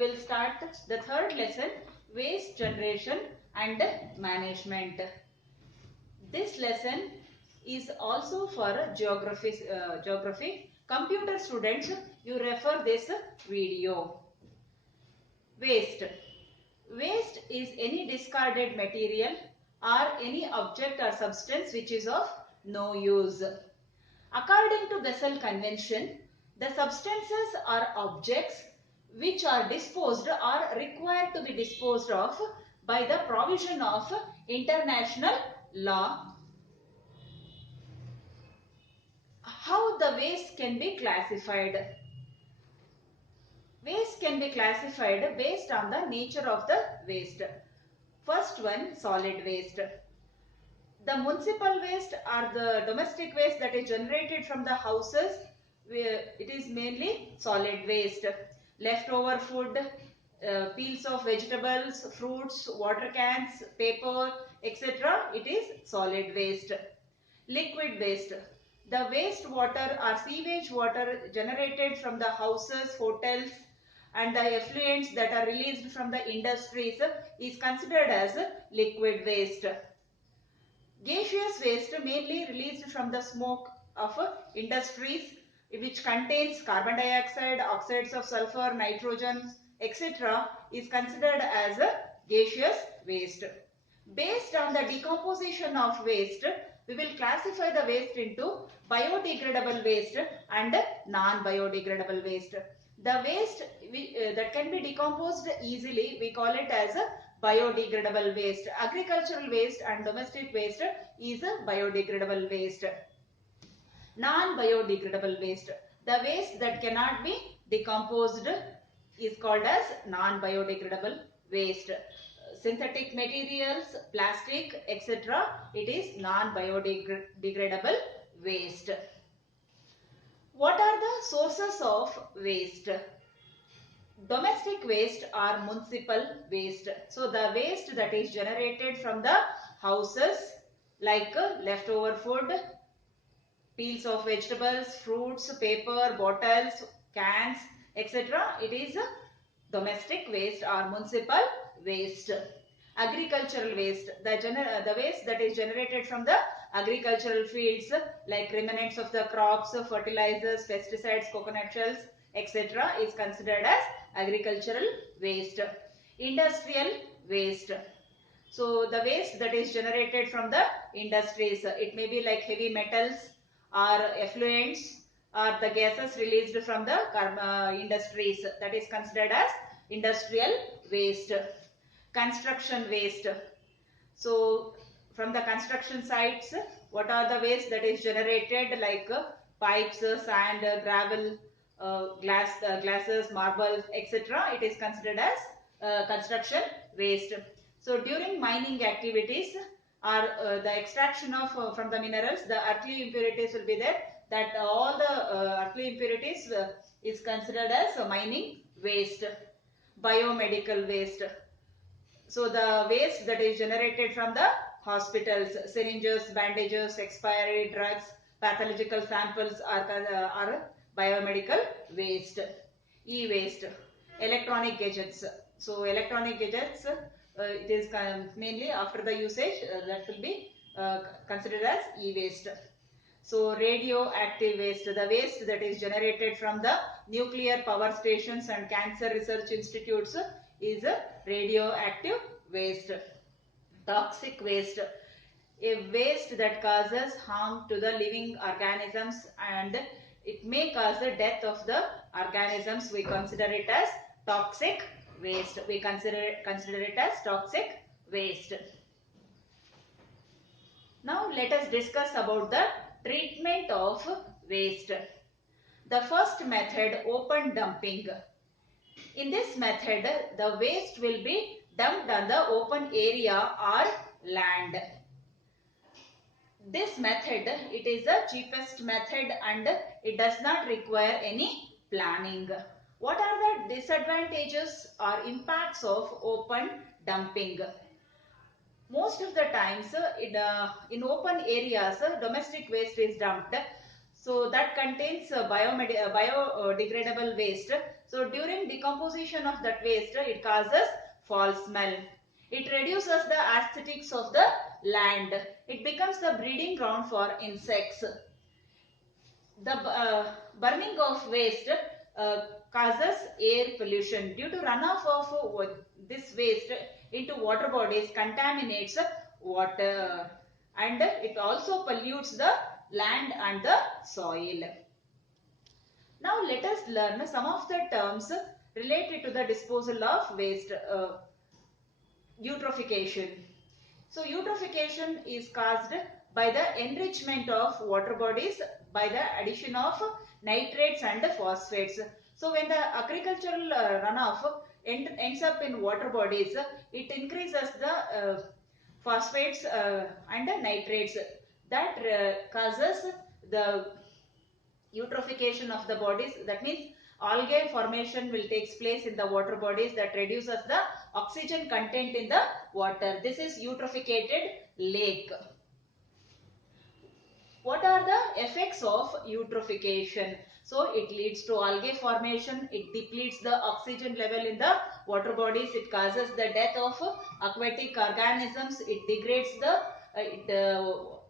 will start the third lesson, waste generation and management. This lesson is also for geography. Computer students, you refer this video. Waste. Waste is any discarded material or any object or substance which is of no use. According to Bessel convention, the substances or objects which are disposed are required to be disposed of by the provision of international law. How the waste can be classified? Waste can be classified based on the nature of the waste. First one, solid waste. The municipal waste or the domestic waste that is generated from the houses, it is mainly solid waste. Leftover food, peels of vegetables, fruits, water cans, paper, etc. It is solid waste. Liquid waste. The waste water or sewage water generated from the houses, hotels and the effluents that are released from the industries is considered as liquid waste. Gaseous waste mainly released from the smoke of industries which contains carbon dioxide, oxides of sulfur, nitrogen, etc. is considered as a gaseous waste. Based on the decomposition of waste, we will classify the waste into biodegradable waste and non-biodegradable waste. The waste that can be decomposed easily, we call it as a biodegradable waste. Agricultural waste and domestic waste is a biodegradable waste. Non-biodegradable waste. The waste that cannot be decomposed is called as non-biodegradable waste. Synthetic materials, plastic, etc. It is non-biodegradable waste. What are the sources of waste? Domestic waste or municipal waste. So the waste that is generated from the houses like leftover food, peels of vegetables, fruits, paper, bottles, cans, etc. It is domestic waste or municipal waste. Agricultural waste, the waste that is generated from the agricultural fields like remnants of the crops, fertilizers, pesticides, coconut shells, etc. is considered as agricultural waste. Industrial waste. So the waste that is generated from the industries, it may be like heavy metals or effluents or the gases released from the industries, that is considered as industrial waste. Construction waste. So from the construction sites, what are the waste that is generated like pipes, sand, gravel, glasses, marbles, etc. It is considered as construction waste. So during mining activities or the extraction of from the minerals, the earthly impurities will be there. That all the earthly impurities is considered as mining waste. Biomedical waste. So the waste that is generated from the hospitals, syringes, bandages, expiry drugs, pathological samples are biomedical waste. E-waste, electronic gadgets. So electronic gadgets, it is mainly after the usage that will be considered as e-waste. So radioactive waste, the waste that is generated from the nuclear power stations and cancer research institutes is radioactive waste. Toxic waste, a waste that causes harm to the living organisms and it may cause the death of the organisms. We consider it as toxic waste. We consider it as toxic waste. Now let us discuss about the treatment of waste. The first method, open dumping. In this method, the waste will be dumped on the open area or land. This method, it is the cheapest method and it does not require any planning. What are the disadvantages or impacts of open dumping? Most of the times in open areas, domestic waste is dumped. So that contains biodegradable waste. So during decomposition of that waste, it causes foul smell. It reduces the aesthetics of the land. It becomes the breeding ground for insects. The burning of waste causes air pollution. Due to runoff of this waste into water bodies contaminates water, and it also pollutes the land and the soil. Now let us learn some of the terms related to the disposal of waste. Eutrophication. So eutrophication is caused by the enrichment of water bodies by the addition of nitrates and phosphates. So when the agricultural runoff ends up in water bodies, it increases the phosphates and nitrates. That causes the eutrophication of the bodies. That means algae formation will take place in the water bodies that reduces the oxygen content in the water. This is eutrophicated lake. What are the effects of eutrophication? So it leads to algae formation, it depletes the oxygen level in the water bodies, it causes the death of aquatic organisms, it degrades the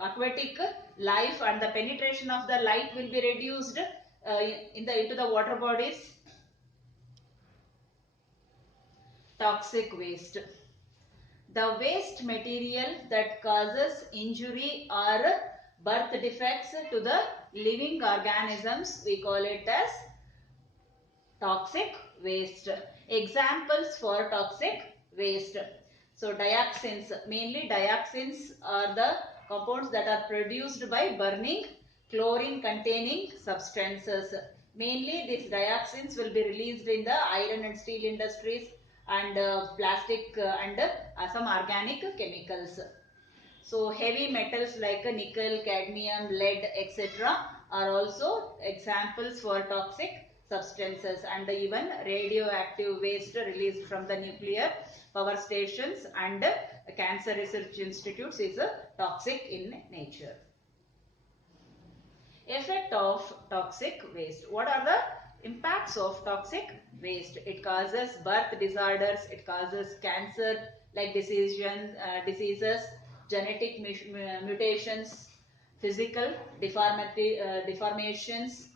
aquatic life, and the penetration of the light will be reduced into the water bodies. Toxic waste. The waste material that causes injury or birth defects to the living organisms, we call it as toxic waste. Examples for toxic waste. So dioxins, mainly dioxins are the compounds that are produced by burning chlorine containing substances. Mainly these dioxins will be released in the iron and steel industries and plastic and some organic chemicals. So heavy metals like nickel, cadmium, lead, etc. are also examples for toxic substances, and even radioactive waste released from the nuclear power stations and cancer research institutes is toxic in nature. Effect of toxic waste. What are the impacts of toxic waste? It causes birth disorders, it causes cancer like diseases, genetic mutations, physical deformations.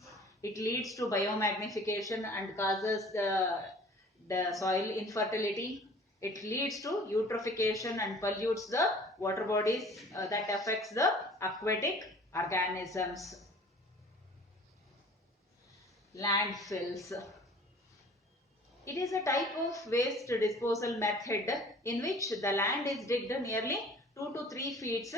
It leads to biomagnification and causes the soil infertility. It leads to eutrophication and pollutes the water bodies that affects the aquatic organisms. Landfills. It is a type of waste disposal method in which the land is digged nearly 2 to 3 feet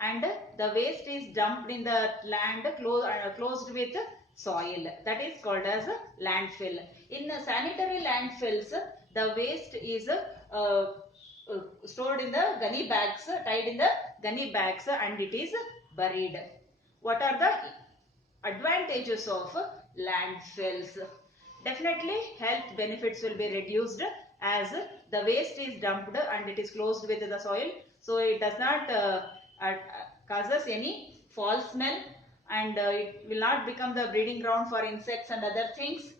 and the waste is dumped in the land closed with soil. That is called as landfill. In sanitary landfills, the waste is stored in the gunny bags, tied in the gunny bags, and it is buried. What are the advantages of landfills? Definitely health benefits will be reduced as the waste is dumped and it is closed with the soil, so it does not causes any foul smell, and it will not become the breeding ground for insects and other things.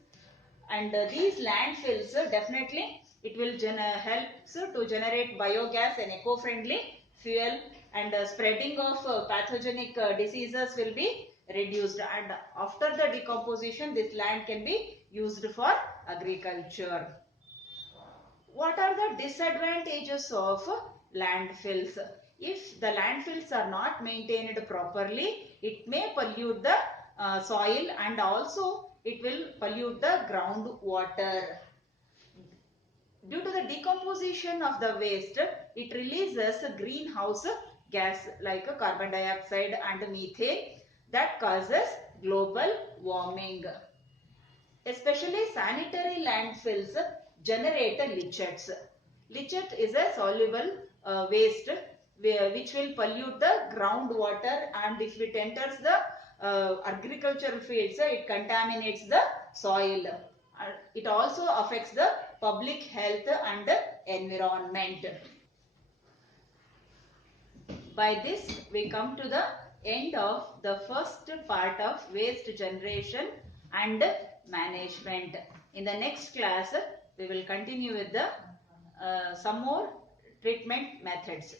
And these landfills definitely it will helps to generate biogas and eco-friendly fuel, and spreading of pathogenic diseases will be reduced, and after the decomposition this land can be used for agriculture. What are the disadvantages of landfills? If the landfills are not maintained properly, it may pollute the soil, and also it will pollute the groundwater. Due to the decomposition of the waste, it releases greenhouse gas like carbon dioxide and methane that causes global warming. Especially sanitary landfills generate lichets. Lichet is a soluble waste which will pollute the groundwater, and if it enters the agricultural fields, it contaminates the soil. It also affects the public health and environment. By this, we come to the end of the first part of waste generation and management. In the next class, we will continue with the some more treatment methods.